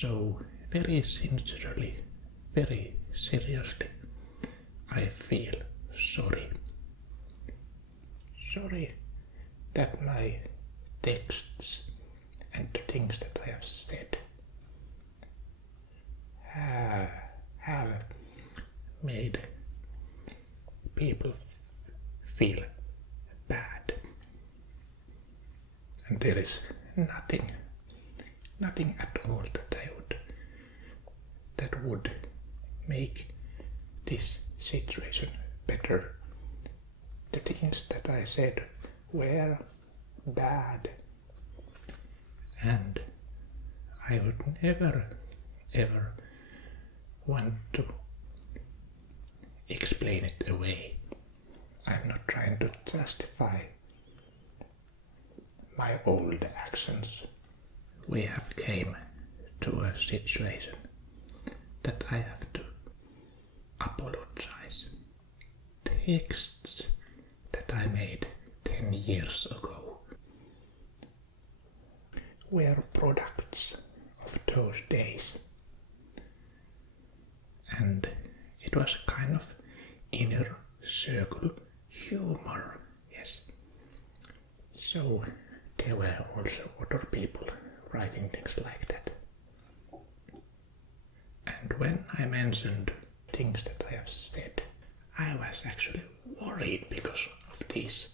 So very sincerely, very seriously, I feel sorry. Sorry that my texts and the things that I have said have made people feel bad. And there is nothing at all that would make this situation better. The things that I said were bad, and I would never ever want to explain it away. I'm not trying to justify my old actions. We have came to a situation that I have to apologize. Texts that I made 10 years ago were products of those days. And it was a kind of inner circle humor, yes. So there were also other people writing things like that. And when I mentioned things that I have said, I was actually worried because of these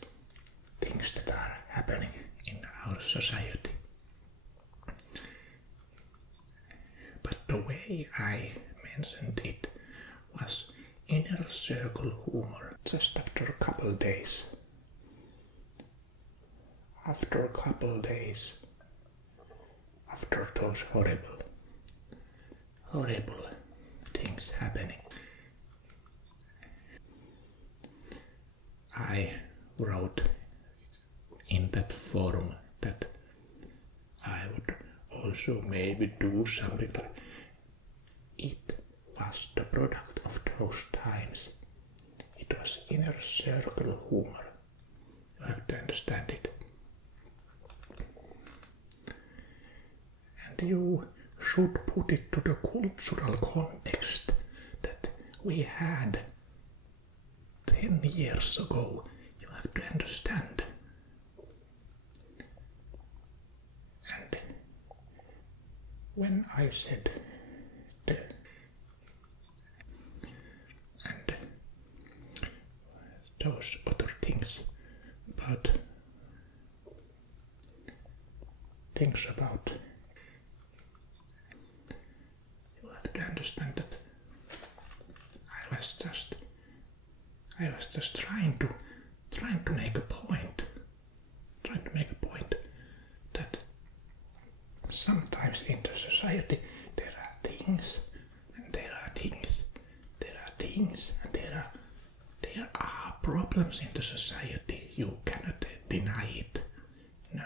things that are happening in our society. But the way I mentioned it was inner circle humor. Just after a couple days, after those horrible things happening, I wrote in that forum that I would also maybe do something like it was the product of those times. It was inner circle humor. You have to understand it. And you should put it to the cultural context that we had 10 years ago. You have to understand. And when I said those other things about you have to understand that I was just trying to make a point that sometimes in the society there are things and there are things and there are problems in the society. You cannot deny it. No.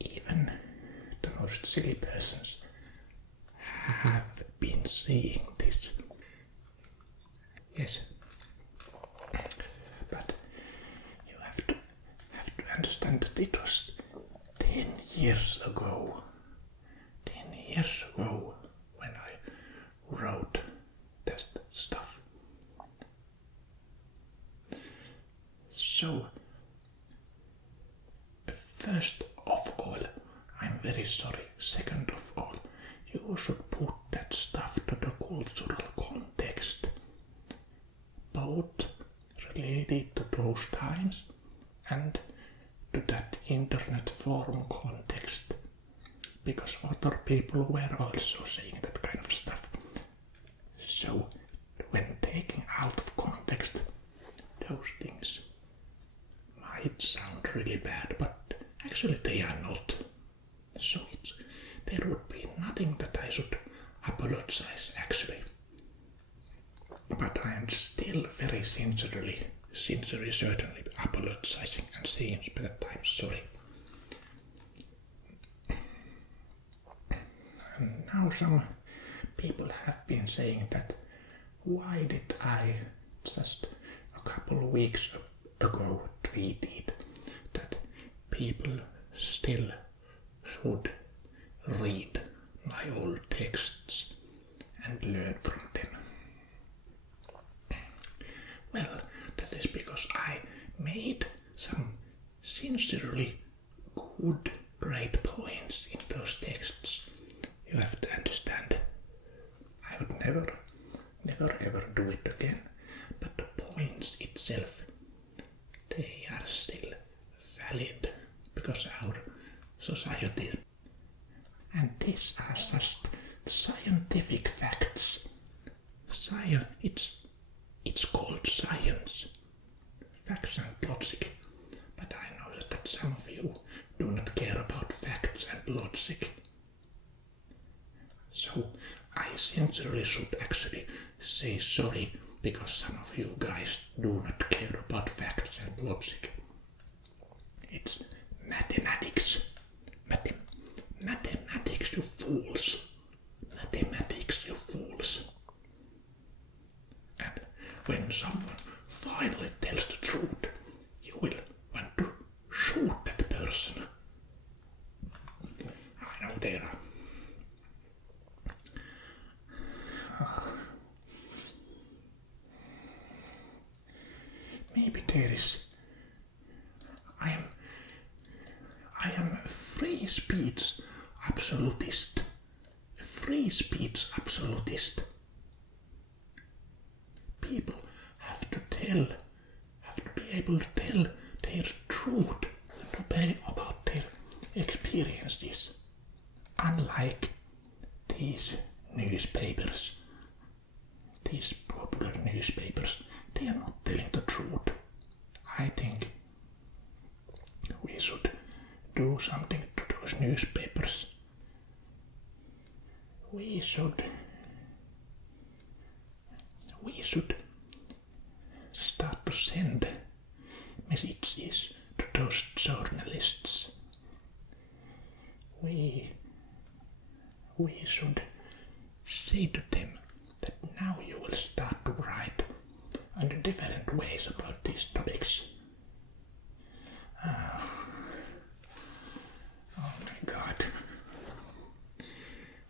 Even the most silly persons have been seeing this. Yes. But you have to understand that it was 10 years ago. 10 years ago when I wrote that stuff. So, first of all, I'm very sorry. Second of all, you should put that stuff to the cultural context, both related to those times and to that internet forum context, because other people were also saying that kind of stuff. So, when taking out of context, those things might sound really bad, but actually they are not. So there would be nothing that I should apologize actually. But I am still very sincerely certainly apologizing and saying that I'm sorry. And now some people have been saying that why did I just a couple of weeks ago tweeted that people still should read my old texts and learn from them. Well, that is because I made some sincerely good, great points in those texts. You have to understand. I would never ever do it again. But the points itself, they are still valid because our society. And these are just scientific facts. It's called science. Facts and logic. But I know that some of you do not care about facts and logic. So I sincerely should actually say sorry because some of you guys do not care about facts and logic. It's mathematics. Mathematics, you fools. Mathematics, you fools. And when someone finally tells the truth, you will want to shoot that person. I know there are. Maybe there is. I am a free speech absolutist. A free speech absolutist. People have to be able to tell their truth about their experiences. Unlike these newspapers, these popular newspapers, they are not telling the truth. I think we should do something to those newspapers. We should start to send messages to those journalists. We should say to them that now you will start to write under different ways about these topics. Oh my God.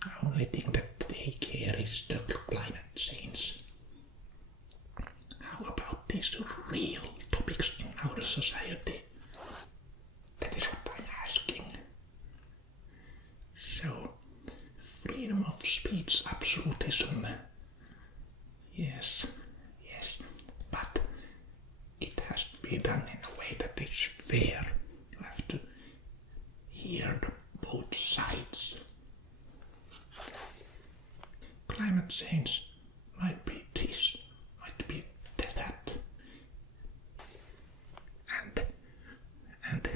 The only thing that they care is the climate change. How about these real topics in our society? That is what I'm asking. So, freedom of speech absolutism. Yes, but it has to be done in a way that is fair. You have to hear both sides. Climate change might be this, might be that. And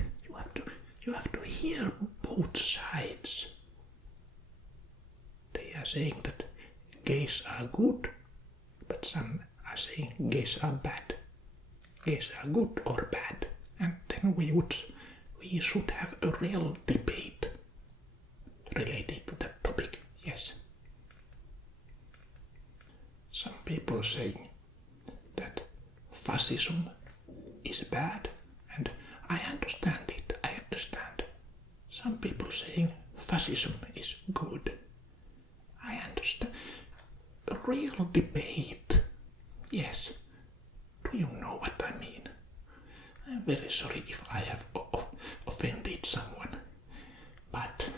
you have to hear both sides. They are saying that gays are good, but some are saying gays are bad. Gays are good or bad. And then we should have a real debate related to that topic. Yes. Some people saying that fascism is bad, and I understand it. I understand. Some people saying fascism is good. I understand. A real debate. Yes. Do you know what I mean? I'm very sorry if I have offended someone, but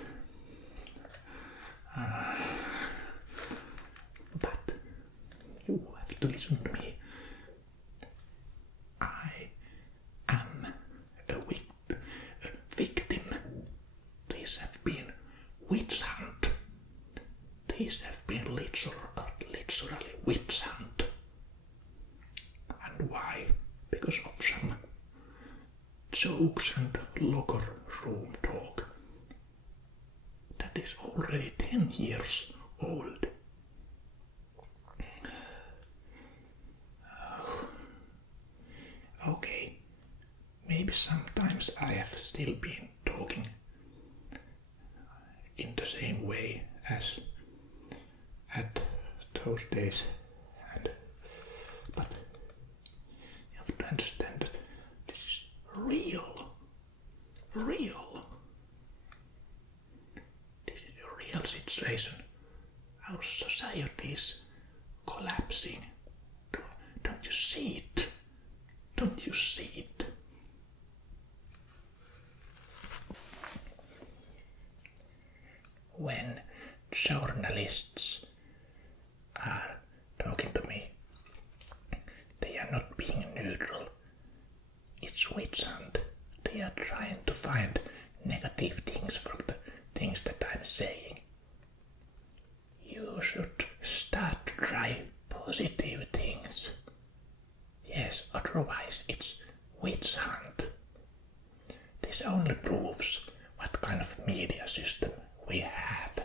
you have to listen to me. I am a victim. These have been witch hunt. These have been literally witch hunt. And why? Because of some jokes and locker room talk. That is already 10 years old. Okay, maybe sometimes I have still been talking in the same way as at those days, but you have to understand that this is real. This is a real situation. Our society is collapsing. Don't you see it? Don't you see it? When journalists are talking to me, they are not being neutral. It's witch hunt. They are trying to find negative things from the things that I'm saying. You should start to try positive things. Yes, otherwise it's witch hunt. This only proves what kind of media system we have.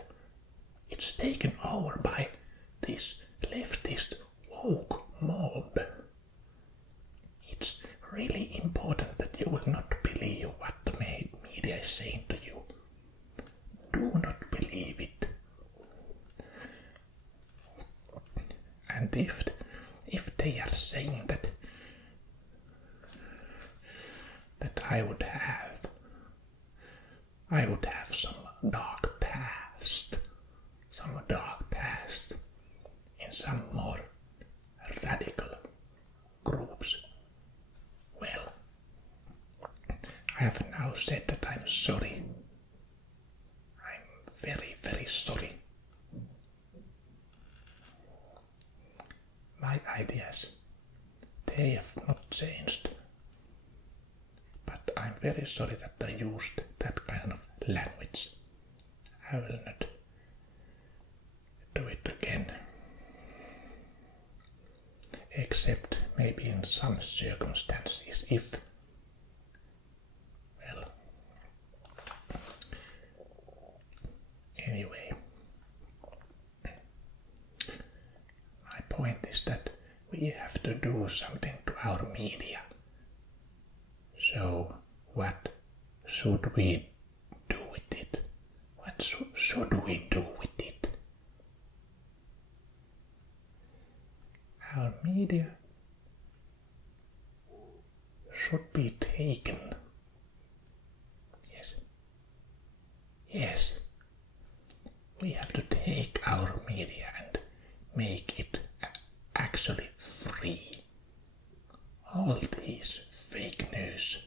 It's taken over by this leftist woke mob. It's really important that you will not believe what the media is saying to you. Do not believe it. And if they are saying that I would have some dark past in some more radical groups. Well, I have now said that I'm sorry. I'm very, very sorry. My ideas, they have not changed. But I'm very sorry that I used that kind of language. I will not do it again. Except maybe in some circumstances if, well, anyway, my point is that we have to do something to our media. So what should we do with it? What should we do with it? Our media should be taken. Yes. We have to take our media and make it actually free. All these fake news.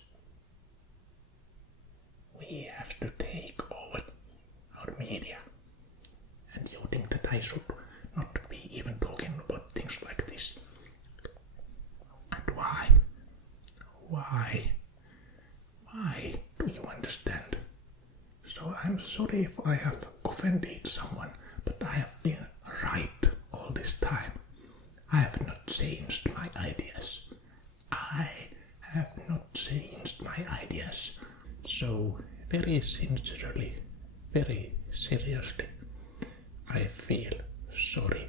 We have to take over our media. And you think that I should not be even talking about things like this? And why? Why do you understand? So I'm sorry if I have offended someone, but I have been right all this time. I have not changed my ideas. I have not changed my ideas. So very sincerely, very seriously, I feel sorry.